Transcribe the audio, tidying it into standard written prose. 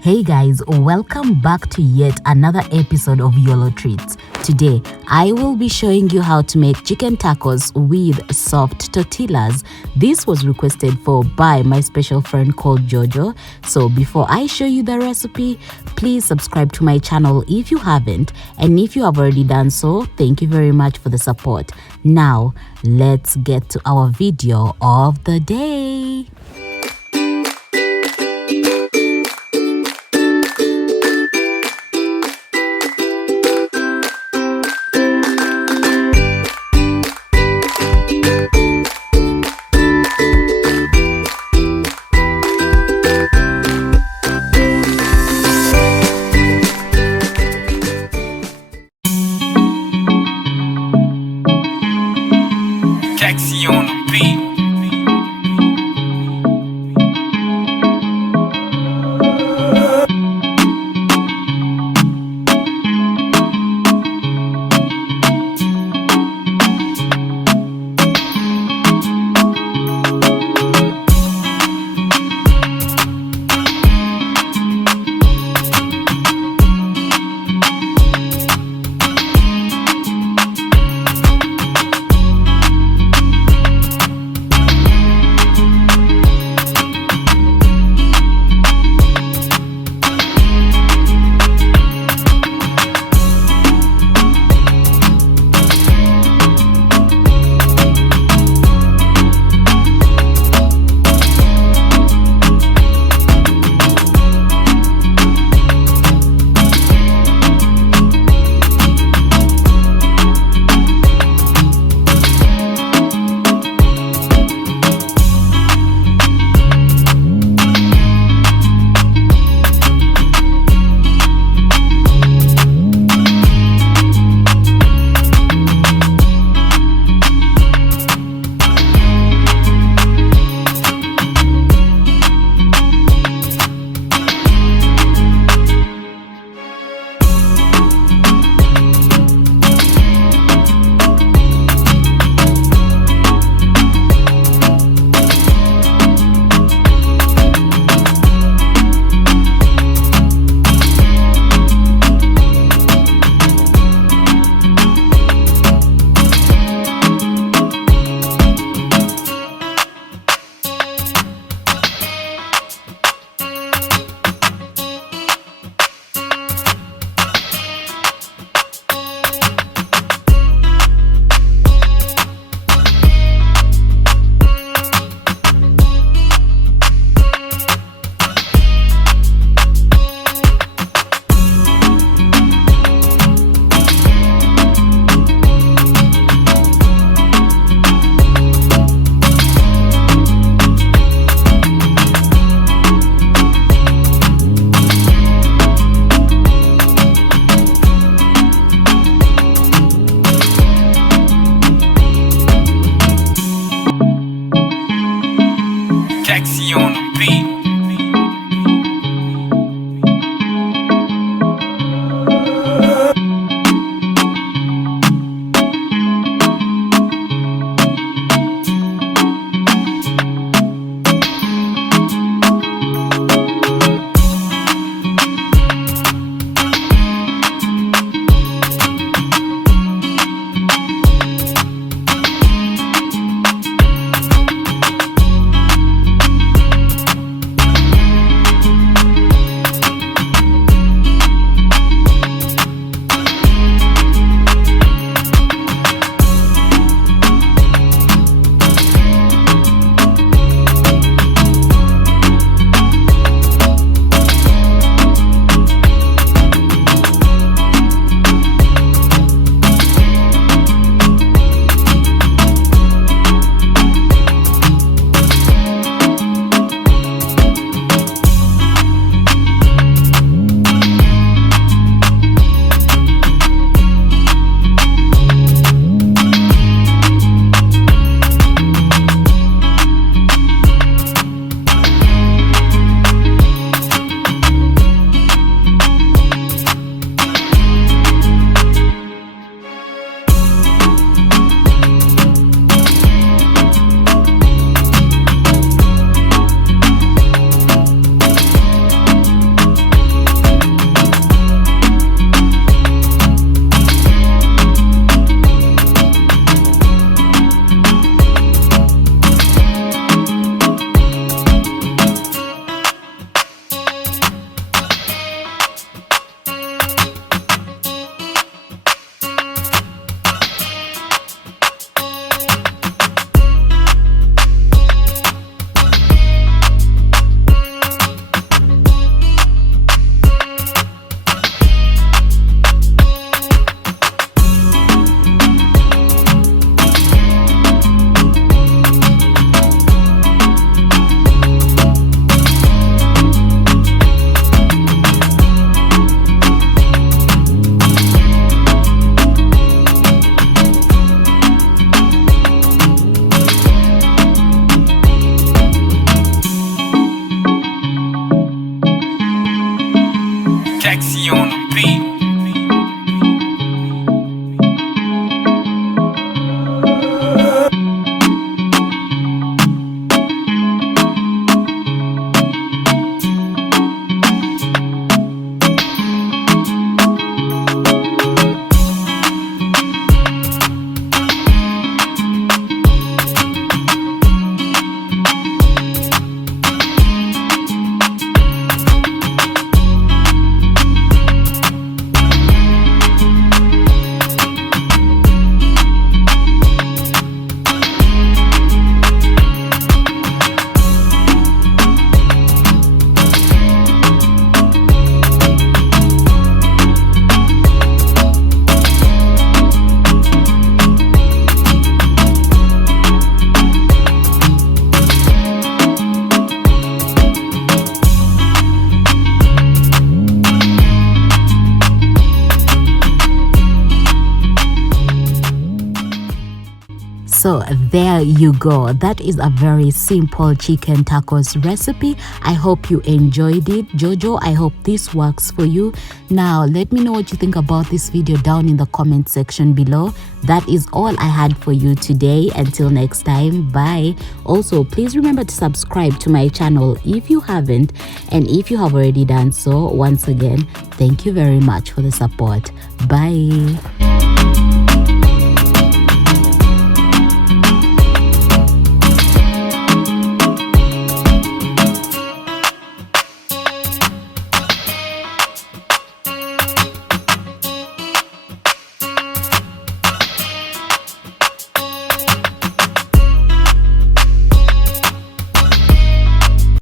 Hey guys, welcome back to yet another episode of Yollo Treats. Today, I will be showing you how to make chicken tacos with soft tortillas. This was requested for by my special friend called Jojo. So before I show you the recipe, please subscribe to my channel if you haven't. And if you have already done so, thank you very much for the support. Now, let's get to our video of the day. Kaxi on the beat. Kaxi on the beat. So there you go. That is a very simple chicken tacos recipe. I hope you enjoyed it. Jojo, I hope this works for you. Now let me know what you think about this video down in the comment section below. That is all I had for you today. Until next time, bye. Also, please remember to subscribe to my channel if you haven't, and if you have already done so, once again, thank you very much for the support. Bye.